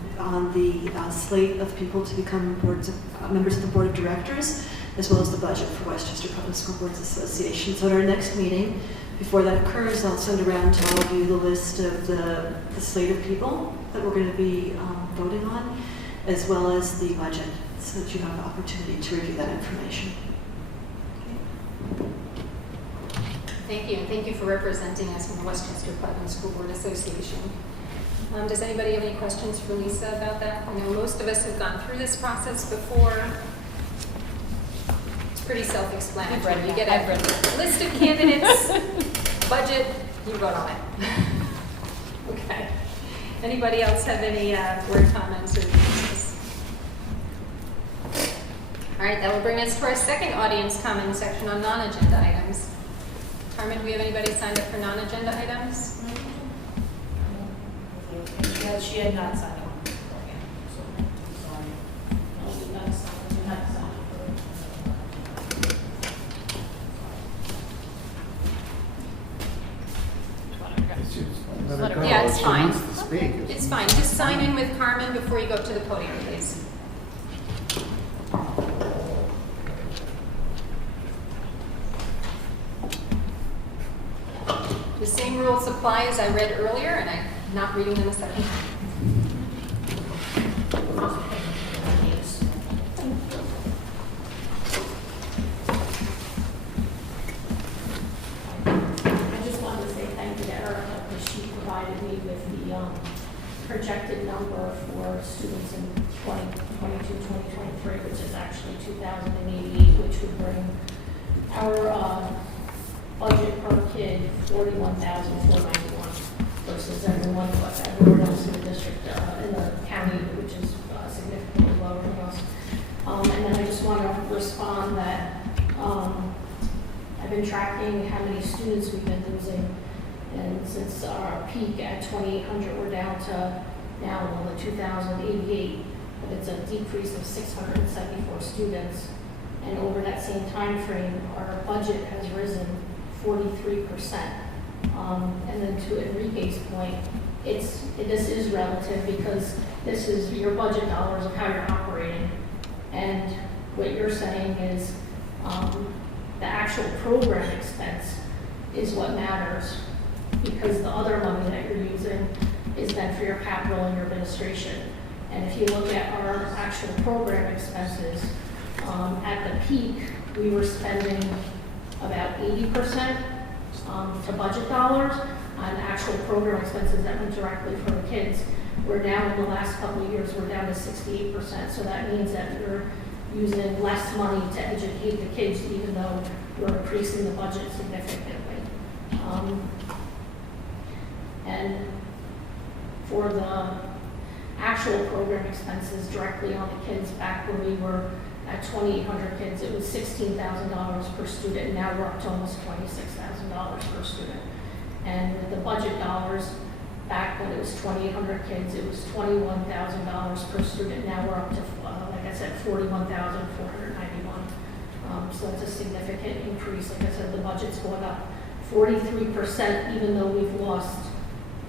the slate of people to become members of the Board of Directors, as well as the budget for Westchester Putnam School Boards Association. So at our next meeting, before that occurs, I'll send around to all of you the list of the slate of people that we're going to be voting on, as well as the budget, so that you have the opportunity to review that information. Thank you, and thank you for representing us in the Westchester Putnam School Board Association. Does anybody have any questions for Lisa about that? I know most of us have gone through this process before. It's pretty self-explanatory. You get a list of candidates, budget, you vote on it. Okay. Anybody else have any word comments or business? All right, that will bring us to our second audience comment section on non-agenda items. Carmen, do we have anybody signed up for non-agenda items? Yeah, she had not signed on. Yeah, it's fine. She wants to speak. It's fine. Just sign in with Carmen before you go up to the podium, please. The same rules apply as I read earlier, and I'm not reading them a second time. I just wanted to say thank you to Erica, because she provided me with the projected number for students in 2022-2023, which is actually 2,088, which would bring our budget per kid 41,491 versus everyone else in the district, in the county, which is significantly lower than us. And then I just want to respond that I've been tracking how many students we've been losing, and since our peak at 2,800, we're down to now on the 2,088, but it's a decrease of 674 students. And over that same time frame, our budget has risen 43%. And then to Enrique's point, this is relative, because this is your budget dollars of how you're operating. And what you're saying is the actual program expense is what matters, because the other money that you're using is then for your capital and your administration. And if you look at our actual program expenses, at the peak, we were spending about 80% to budget dollars on actual program expenses that went directly for the kids. We're down in the last couple of years, we're down to 68%. So that means that we're using less money to educate the kids, even though we're increasing the budget significantly. And for the actual program expenses directly on the kids, back when we were at 2,800 kids, it was $16,000 per student, and now we're up to almost $26,000 per student. And with the budget dollars, back when it was 2,800 kids, it was $21,000 per student. Now we're up to, like I said, $41,491. So it's a significant increase. Like I said, the budget's going up 43%, even though we've lost,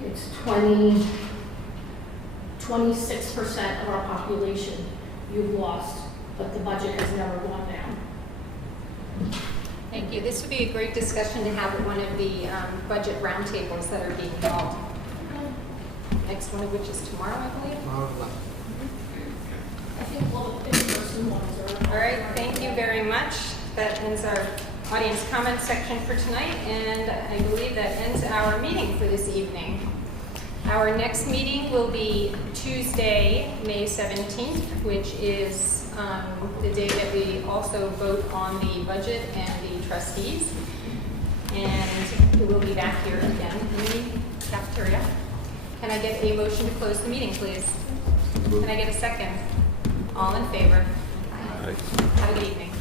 it's 26% of our population you've lost, but the budget has never gone down. Thank you. This would be a great discussion to have at one of the budget roundtables that are being held. Next one of which is tomorrow, I believe. I think all the in-person ones are. All right, thank you very much. That ends our audience comment section for tonight, and I believe that ends our meeting for this evening. Our next meeting will be Tuesday, May 17th, which is the day that we also vote on the budget and the trustees. And we will be back here again in the cafeteria. Can I get a motion to close the meeting, please? Can I get a second? All in favor? Aye. Have a good evening.